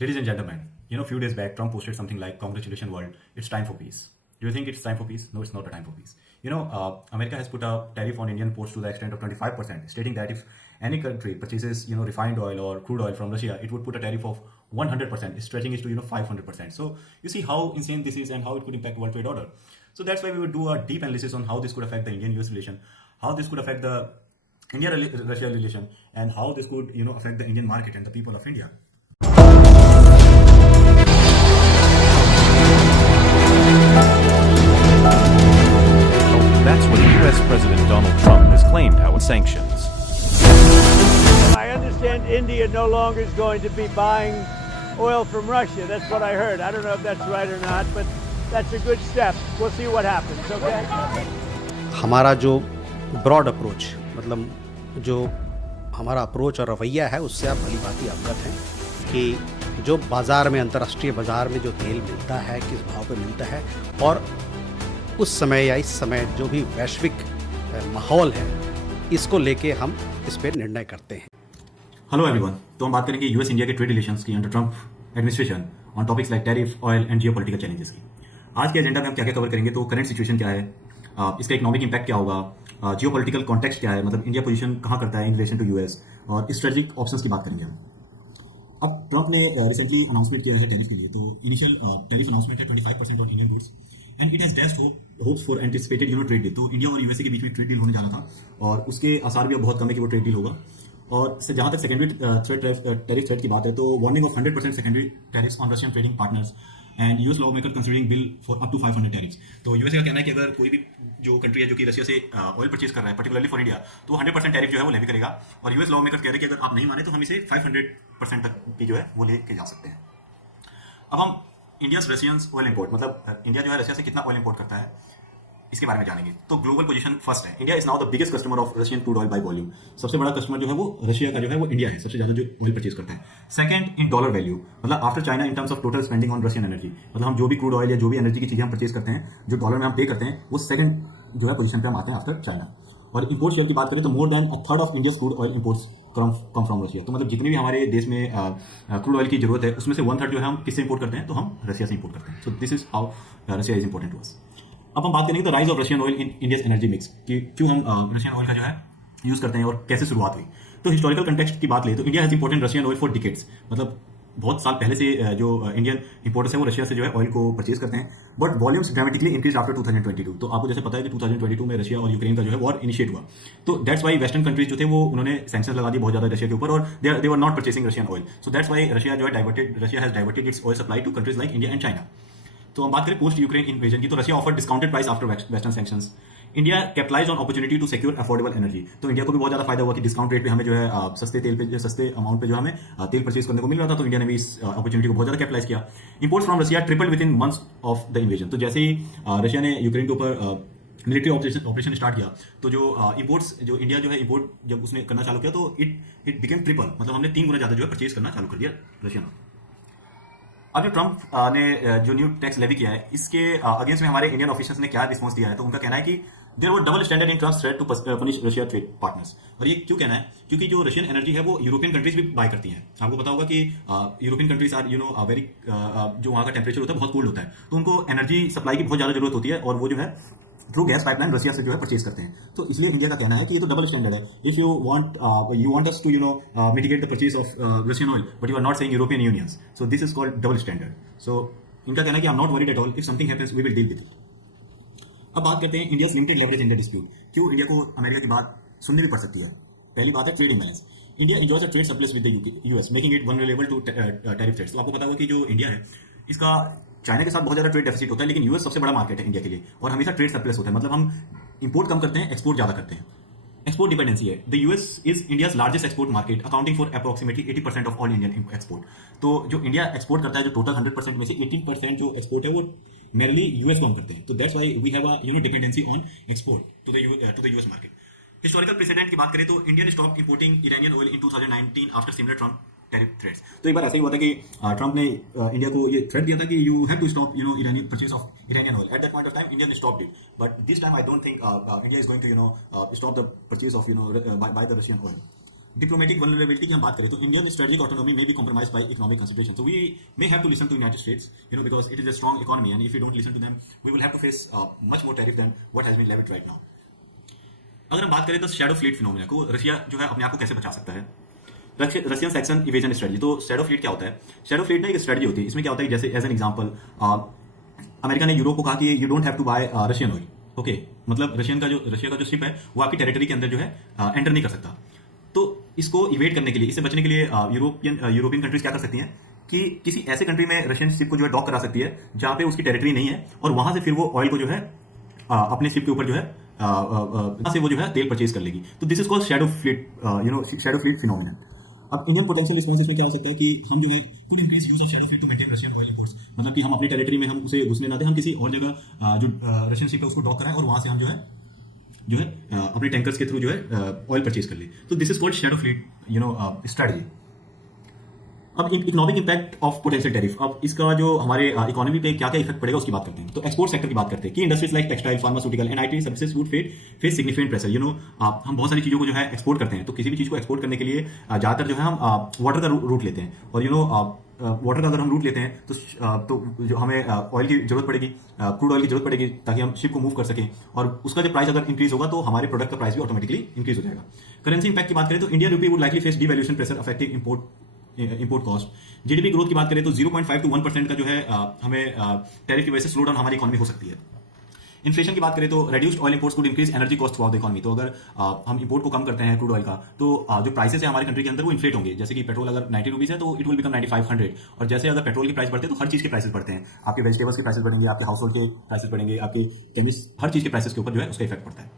Ladies and gentlemen, few days back, Trump posted something like, "Congratulations, world, it's time for peace." Do you think it's time for peace? No, it's not a time for peace. America has put a tariff on Indian ports to the extent of 25%, stating that if any country purchases, refined oil or crude oil from Russia, it would put a tariff of 100%, stretching it to, 500%. So you see how insane this is and how it could impact world trade order. So that's why we would do a deep analysis on how this could affect the Indian-US relation, how this could affect the India-Russia relation, and how this could, affect the Indian market and the people of India. That's what US President Donald Trump has claimed our sanctions. I understand India no longer is going to be buying oil from Russia. That's what I heard. I don't know if that's right or not, but that's a good step. We'll see what happens, okay? हमारा जो broad approach मतलब जो हमारा approach और रवैया है उससे आप भली भांति अवगत हैं कि जो बाज़ार में अंतर्राष्ट्रीय बाज़ार में जो तेल मिलता है किस भाव पे मिलता है और उस समय या इस समय जो भी वैश्विक माहौल है इसको लेके हम इस पर निर्णय करते हैं। हेलो एवरीवन, तो हम बात करेंगे यूएस इंडिया के ट्रेड रिलेशंस की under Trump administration on topics like tariff, oil and geopolitical challenges की। आज के एजेंडा में हम क्या क्या कवर करेंगे, तो करंट सिचुएशन क्या है, इसका इकोनॉमिक इंपैक्ट क्या होगा, जियोपॉलिटिकल कॉन्टेक्स्ट क्या है, मतलब इंडिया पोजीशन कहाँ करता है इन रिलेशन टू यूएस, और स्ट्रेटेजिक ऑप्शंस की बात करेंगे हम। अब ट्रम्प ने रिसेंटली अनाउंसमेंट किया है टैरिफ के लिए, तो इनिशियल टैरिफ अनाउंसमेंट है 25% on Indian goods and it has dashed hopes for anticipated trade deal. तो इंडिया और यूएसए के बीच में ट्रेड डील होने जाना था और उसके आसार भी अब बहुत कम है कि वो ट्रेड डील होगा। और जहां तक सेकेंडरी टैरिफ थ्रेट की बात है, तो warning of 100% secondary tariffs on Russian trading partners and US law maker considering bill for up to 500 tariffs. तो यूएसए का कहना है कि अगर कोई भी जो कंट्री है जो कि रशिया से ऑयल परचेज कर रहा है पर्टिकुलरली फॉर इंडिया, तो 100% टैरिफ जो है वो लेवी करेगा। और यूएस लॉ मेकर कह रहे हैं कि अगर आप नहीं माने तो हम इसे 500% तक भी जो है वो लेके जा सकते हैं। अब हम इंडिया रशियंस ऑयल इंपोर्ट, मतलब इंडिया जो है रशिया से कितना ऑयल इंपोर्ट करता है, इसके बारे में जानेंगे। तो ग्लोबल पोजीशन फर्स्ट है, India is now the biggest customer of Russian crude oil by volume. सबसे बड़ा कस्टमर जो है वो रशिया का जो है वो इंडिया है, सबसे ज्यादा जो ऑयल परचेज करता है। सेकंड इन डॉलर वैल्यू, मतलब after China in terms of total spending on Russian energy, मतलब हम जो भी क्रूड ऑयल या जो भी एनर्जी की चीजें हम परचेज करते हैं जो डॉलर में हम पे करते हैं, वो सेकंड जो है पोजीशन पे हम आते हैं आफ्टर चाइना। और इंपोर्ट शेयर की बात करें तो more than a third of India's crude oil imports come from Russia. तो मतलब जितनी भी हमारे देश में क्रूड ऑयल की जरूरत है उसमें से 1/3 जो है हम किससे इंपोर्ट करते हैं, तो हम रशिया से इंपोर्ट करते हैं। So this is how Russia is important to us. अब हम बात करेंगे तो rise of Russian oil in India's energy mix, कि क्यों हम रशियन ऑयल का जो है यूज करते हैं और कैसे शुरुआत हुई। तो हिस्टोरिकल कंटेक्स्ट की बात ले तो India has imported Russian oil for decades, मतलब बहुत साल पहले से जो इंडियन इंपोर्टर्स है वो रशिया से जो है ऑयल को परचेज करते हैं। But volumes dramatically increase after 2022। तो आपको जैसे पता है कि 2022 में रशिया और यूक्रेन का जो है वॉर इनिशिएट हुआ, तो दैट्स वाई वेस्टर्न कंट्रीज जो थे वो उन्होंने सैंक्शंस लगा दिए बहुत ज्यादा रशिया के ऊपर, और they were not purchasing Russian oil. So that's why Russia has diverted its oil supply to countries like India and China. तो हम बात करें पोस्ट यूक्रेन इन्वेजन की, तो Russia offer discounted price after western sanctions. India capitalise on opportunity to secure affordable energy. तो India को भी बहुत ज्यादा फायदा हुआ कि डिस्काउंट रेट पे हमें जो है सस्ते अमाउंट पे जो हमें तेल परचेज करने को मिल रहा था, तो इंडिया ने भी इस अपॉर्चुनिटी को बहुत ज्यादा कैपिटलाइज किया। Imports from Russia triple with in months of the invasion. तो जैसे ही रशिया ने यूक्रेन के ऊपर मिलिट्री ऑपरेशन स्टार्ट किया, तो जो इंपोर्ट्स जो इंडिया जो है इंपोर्ट जब उसने करना चालू किया, तो इट बिकेम ट्रिपल, मतलब हमने 3 गुना ज्यादा जो है परचेज करना चालू कर दिया रशिया ने। अब जो ट्रम्प ने जो न्यू टैक्स लेवी किया है, इसके अगेंस्ट में हमारे इंडियन ऑफिशियल्स ने क्या रिस्पॉन्स दिया है, तो उनका कहना है कि there were double standard in Trump's threat to punish Russia trade partners. और ये क्यों कहना है, क्योंकि जो रशियन एनर्जी है वो यूरोपियन कंट्रीज भी बाय करती हैं। आपको पता होगा कि यूरोपियन कंट्रीज आर वेरी जो वहाँ का टेम्परेचर होता है बहुत कोल्ड होता है, तो उनको एनर्जी सप्लाई की बहुत ज्यादा जरूरत होती है, और वो जो है थ्रू गैस पाइपलाइन रशिया से जो है परचेज करते हैं। तो इसलिए इंडिया का कहना है कि ये तो डबल स्टैंडर्ड है। If you want us to mitigate the purchase of Russian oil, but you are not saying European unions, so this is called double standard. So इनका कहना है कि I am not worried at all, if something happens we will deal with it. अब बात करते हैं India limited leverage in the dispute. क्यों India को अमेरिका की बात सुननी भी पड़ सकती है। पहली बात है trade imbalance. India enjoys a trade surplus with the US, making it vulnerable to tariff threats. तो आपको पता होगा कि जो इंडिया है इसका चाइना के साथ बहुत ज्यादा ट्रेड डेफिसिट होता है, लेकिन यूएस सबसे बड़ा मार्केट है इंडिया के लिए, और हमेशा ट्रेड सरप्लस होता है, मतलब हम इंपोर्ट कम करते हैं, एक्सपोर्ट ज्यादा करते हैं। एक्सपोर्ट डिपेंडेंसी है। The US is India's largest export market, accounting for approximately 80% of all Indian export. तो जो इंडिया एक्सपोर्ट करता है, जो टोटल 100% में से 80% जो एक्सपोर्ट है वो मेनली यूएस को हम करते हैं। तो that's why we have a dependency on export to the US market. Historical precedent की बात करें तो इंडिया ने stop importing Iranian oil in 2019 after similar Trump tariff threats. तो एक बार ऐसा ही हुआ था कि ट्रम्प ने इंडिया को ये थ्रेट दिया था कि you have to stop Iranian purchase of Iranian oil. At that point of time India ने stopped it, but this time I don't think India is going to stop the purchase of by the Russian oil. Diplomatic vulnerability की हम बात करें तो Indian strategic autonomy में be compromise by economic consideration. So we may have to listen to United States, because it is a strong economy and if you don't listen to them we will have to face much more tariff than what has been levied right now. अगर हम बात करें तो shadow fleet phenomena को Russia जो है अपने आप को कैसे बचा सकता है. Russian sanction evasion strategy. तो शैडो फ्लीट क्या होता है? शैडो फ्लीट ना एक स्ट्रेटजी होती है. इसमें क्या होता है, जैसे एज एन एग्जांपल अमेरिका ने यूरोप को कहा कि you don't have to buy Russian oil. Okay, मतलब रशिया का जो शिप है वो आपकी टेरिटरी के अंदर जो है एंटर नहीं कर सकता. तो इसको इवेट करने के लिए, इससे बचने के लिए यूरोपियन कंट्रीज क्या कर सकती हैं कि किसी ऐसे कंट्री में रशियन शिप को जो है डॉक करा सकती है जहां पे उसकी टेरिटरी नहीं है, और वहां से फिर वो ऑयल को जो है अपने शिप के ऊपर जो है वहां से वो जो है तेल परचेज कर लेगी. तो this is called shadow fleet, shadow fleet phenomenon. अब इंडियन पोटेंशियल रिस्पांस इसमें क्या हो सकता है कि हम जो है could increase use of shadow fleet to maintain Russian oil imports. मतलब कि हम अपनी टेरिटरी में हम उसे घुसने ना दें, हम किसी और जगह जो रशियन शिप है उसको डॉक कराएं और वहां से हम जो है अपने टैंकर्स के थ्रू जो है ऑयल परचेज कर ले. तो this is called shadow fleet strategy. अब economic impact of potential tariff. अब इसका जो हमारे इकोनॉमी पे क्या क्या इफेक्ट पड़ेगा उसकी बात करते हैं. तो एक्सपोर्ट सेक्टर की बात करते हैं कि industries like textile, pharmaceutical and IT services would face significant pressure. हम बहुत सारी चीजों को जो है एक्सपोर्ट करते हैं, तो किसी भी चीज को एक्सपोर्ट करने के लिए ज्यादातर जो है हम वाटर का रूट लेते हैं. और वाटर का अगर हम रूट लेते हैं तो जो हमें ऑयल की जरूरत पड़ेगी, क्रूड ऑयल की जरूरत पड़ेगी ताकि हम शिप को मूव कर सकें, और उसका जो प्राइस अगर इंक्रीज होगा तो हमारे प्रोडक्ट का प्राइस भी ऑटोमेटिकली इंक्रीज हो जाएगा. करेंसी इंपैक्ट की बात करें तो Indian rupee would likely face devaluation pressure affecting import cost. GDP growth की बात करें तो 0.5 to 1% का जो है हमें टैरिफ की वजह से स्लो डाउन हमारी इकोनॉमी हो सकती है. इन्फ्लेशन की बात करें तो reduced oil imports could increase energy cost through the economy. तो अगर हम इंपोर्ट को कम करते हैं क्रूड ऑयल का, तो जो प्राइसेस है हमारे कंट्री के अंदर वो इन्फ्लेट होंगे. जैसे कि पेट्रोल अगर 90 रुपीज है तो इट विल बिकम 9500. और जैसे अगर पेट्रोल की प्राइस बढ़ते हैं तो हर चीज के प्राइसेस बढ़ते हैं. आपके वेजिटेबल्स के प्राइसेस बढ़ेंगे, आपके हाउस होल्ड के प्राइसेस बढ़ेंगे, आपके केमिस्ट, हर चीज के प्राइसेस के ऊपर जो है उसका इफेक्ट पड़ता है.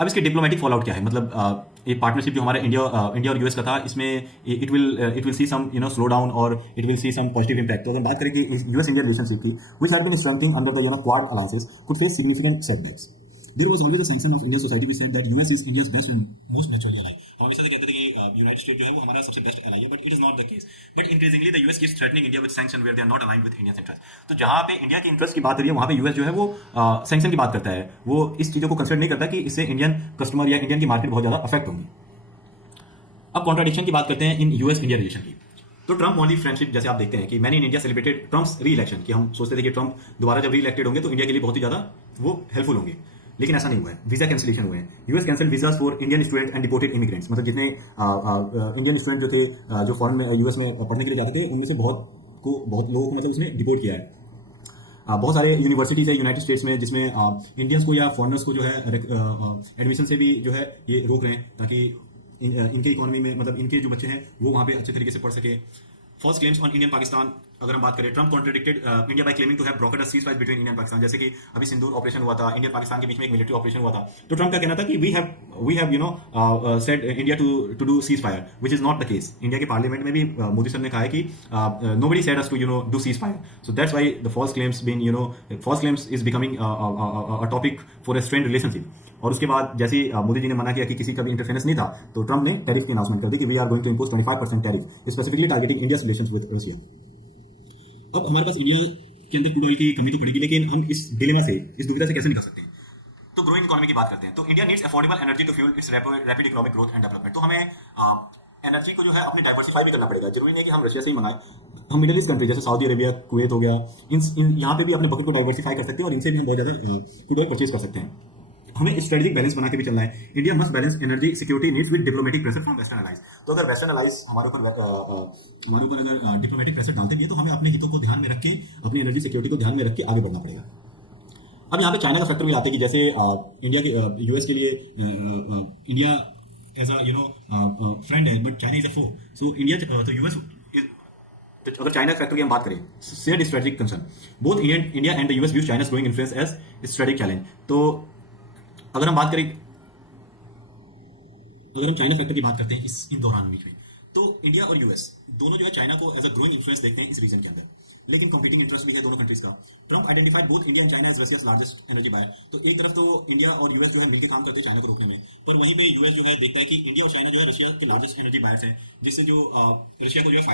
अब इसके डिप्लोमेटिक फॉलोआउट क्या है? मतलब ये पार्टनरशिप जो हमारा इंडिया और यूएस का था, इसमें it will see some slow down और it will see some positive impact. तो अगर बात करें कि यूएस इंडिया रिलेशनशिप की, which had been strengthening under the Quad alliances, could face significant setbacks. There was always a sanction of Indian society which said that US is India's best and most naturally ally. तो हमेशा से कहते थे कि United state जो है वो हमारा सबसे बेस्ट एलाई है, but it is not the case. But increasingly the US keeps threatening India with sanction where they are not aligned with Indian interest. तो जहां पे इंडिया के इंटरेस्ट की बात हो रही है वहां पे यूएस जो है वो सैंक्शन की बात करता है. वो इस चीजों को कंसिडर नहीं करता कि इससे इंडियन कस्टमर या इंडियन की मार्केट बहुत ज्यादा अफेक्ट होंगी. अब कॉन्ट्राडिक्शन की बात करते हैं इन यूएस इंडिया रिलेशन की. तो ट्रम्प मॉली फ्रेंडशिप, जैसे आप देखते हैं कि many in India celebrated Trump's री इलेक्शन, कि हम सोचते थे कि ट्रम्प दोबारा जब री इलेक्टेड होंगे तो इंडिया के लिए बहुत ही ज्यादा वो हेल्पफुल होंगे, लेकिन ऐसा नहीं हुआ है. वीजा कैंसिलेशन हुए हैं. US cancelled visas for Indian student and deported immigrants. मतलब जितने इंडियन स्टूडेंट जो थे जो फॉरेन में यूएस में पढ़ने के लिए जाते थे, उनमें से बहुत लोगों को मतलब उसने डिपोर्ट किया है. बहुत सारे यूनिवर्सिटीज है यूनाइटेड स्टेट्स में जिसमें इंडियंस को या फॉरेनर्स को जो है एडमिशन से भी जो है ये रोक रहे हैं, ताकि इनके इकोनॉमी में, मतलब इनके जो बच्चे हैं वो वहां पे अच्छे तरीके से पढ़ सके. False claims on Indian Pakistan. अगर हम बात करें, Trump contradicted India by claiming to have brokered a ceasefire between India and Pakistan. जैसे कि अभी सिंदूर ऑपरेशन हुआ था, इंडिया पाकिस्तान के बीच में एक मिलिट्री ऑपरेशन हुआ था, तो ट्रम्प का कहना था कि we have said India to do ceasefire, which is not the case. India के पार्लियामेंट में भी मोदी सर ने कहा है कि nobody said us to do ceasefire. So that's why the false claims is becoming a topic for a strained relationship. और उसके बाद जैसे मोदी जी ने मना किया कि किसी का भी इंटरफेरेंस नहीं था, तो ट्रम्प ने टैरिफ की अनाउंसमेंट कर दी कि we are going to impose 25% tariff, specifically targeting India's relations with Russia. अब हमारे पास इंडिया के अंदर क्रूड ऑयल की कमी तो पड़ेगी, लेकिन हम इस डिलेमा से, इस दुविधा से कैसे निकल सकते हैं? तो ग्रोइंग इकोनॉमी की बात करते हैं. तो India needs affordable energy to fuel its rapid economic growth and development. तो हमें एनर्जी को जो है अपनी डाइवर्सिफाई भी करना पड़ेगा. जरूरी नहीं कि हम रशिया से ही मंगाएं, हम मिडिल ईस्ट कंट्री जैसे सऊदी अरेबिया, कुवैत हो गया, इन यहाँ पे भी अपने बकेट को डाइवर्सिफाई कर सकते हैं और इनसे भी हम बहुत ज्यादा क्रूड ऑयल परचेज कर सकते हैं. हमें स्ट्रेटेजिक बैलेंस बना के भी चलना है. India must balance energy security needs with diplomatic pressure from western allies. तो अगर वेस्टर्न अलाइज हमारे ऊपर अगर डिप्लोमेटिक प्रेशर डालते भी है, तो हमें अपने हितों को ध्यान में रख के, अपनी एनर्जी सिक्योरिटी को ध्यान में रख के आगे बढ़ना पड़ेगा. अब यहाँ पे चाइना का फैक्टर भी आते हैं कि जैसे इंडिया के यूएस के लिए इंडिया एज अ फ्रेंड है, but China is a foe. So India to US, अगर चाइना फैक्टर की हम बात करें, shared strategic concern, both India and the US views China's growing influence as strategic challenge. तो अगर हम बात करें, अगर हम चाइना फैक्टर की बात करते हैं इन दौरान बीच में, तो इंडिया और यूएस दोनों जो है चाइना को एज अ ग्रोइंग इन्फ्लुएंस देखते हैं इस रीजन के अंदर, लेकिन कंपीटिंग इंटरेस्ट भी है दोनों कंट्रीज का। Trump identified both India and China as Russia's largest energy buyer. तो एक तरफ तो इंडिया और यूएस जो है मिलकर काम करते हैं चाइना को रोकने में, पर वहीं पे यूएस जो है देखता है कि इंडिया और चाइना जो है रशिया के लार्जेस्ट एनर्जी बायर्स है, जिससे जो रशिया को जो है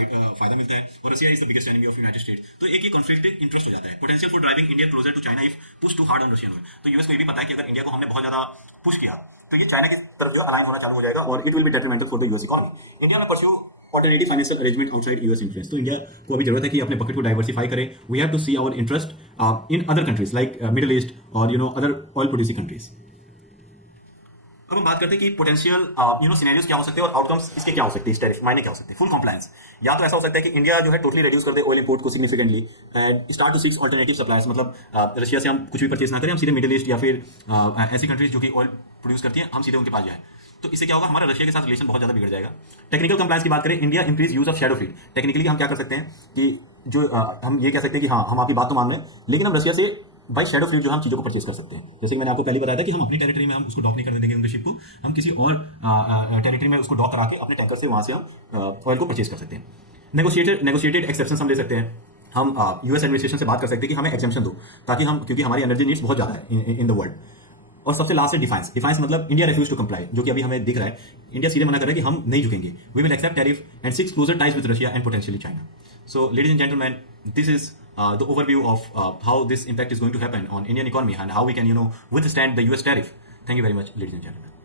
फायदा मिलता है, और Russia is the biggest enemy of United States. तो एक ये कॉन्फ्लिक्ट इंटरेस्ट हो जाता है। Potential for driving India closer to China if push too hard on Russian oil. तो यूएस को ये भी पता है कि अगर इंडिया को हमने बहुत ज्यादा पुश किया तो ये चाइना की तरफ जो अलाइन होना चालू हो जाएगा, और it will be detrimental for the US economy. India में pursue alternative financial arrangement outside US influence. तो इंडिया को अभी जरूरत है कि अपने पॉकेट को डाइवर्सिफाई करे। We have to see our interest in other countries like Middle East और अदर ऑयल प्रोड्यूसिंग कंट्रीज। अब हम बात करते हैं कि पोटेंशियल सिनेरियोस क्या हो सकते हैं और आउटकम्स इसके क्या हो सकते हैं, इस टैरिफ मायने क्या हो सकते हैं। फुल कंप्लायंस, या तो ऐसा हो सकता है कि इंडिया जो है टोटली रिड्यूस कर दे ऑयल इंपोर्ट को significantly and start to seek alternative supplies. मतलब रशिया से हम कुछ भी परचेज ना करें, हम सीधे मिडिल ईस्ट या फिर ऐसी कंट्रीज जो कि ऑयल प्रोड्यूस करती हैं, हम सीधे उनके पास जाए। तो इससे क्या होगा, हमारा रशिया के साथ रिलेशन बहुत ज्यादा बिगड़ जाएगा। टेक्निकल कंप्लायंस की बात करें, India increase use of shadow fleet. Technically हम क्या कर सकते हैं कि जो हम ये कह सकते हैं कि हाँ हम आपकी बात तो मान रहे हैं, लेकिन हम रशिया से बाई शैडो फ्लीट जो हम चीजों को परचेज कर सकते हैं। जैसे कि मैंने आपको पहले बताया था कि हम अपनी टेरिटरी में हम उसको डॉक नहीं करने देंगे उनके शिप को, हम किसी और टेरिटरी में उसको डॉक करा के अपने टैंकर से वहां से हम ऑयल को परचेज कर सकते हैं। नेगोशिएटेड एक्सेप्शन हम ले सकते हैं। हम यूएस एडमिनिस्ट्रेशन से बात कर सकते हैं कि हमें एग्जेम्पशन दो, ताकि हम, क्योंकि हमारी एनर्जी नीड्स बहुत ज्यादा है इन द वर्ल्ड। और सबसे लास्ट है डिफाइंस। डिफाइंस मतलब इंडिया रिफ्यूज टू कंप्लाई, जो कि अभी हमें दिख रहा है। इंडिया सीधे मना कर रहा है कि हम नहीं झुकेंगे, we will accept tariff and seek closer ties with Russia and potentially China. So ladies and gentleman, this is the overview of how this impact is going to happen on Indian economy and how we can withstand the US tariff. Thank you very much, ladies and gentlemen.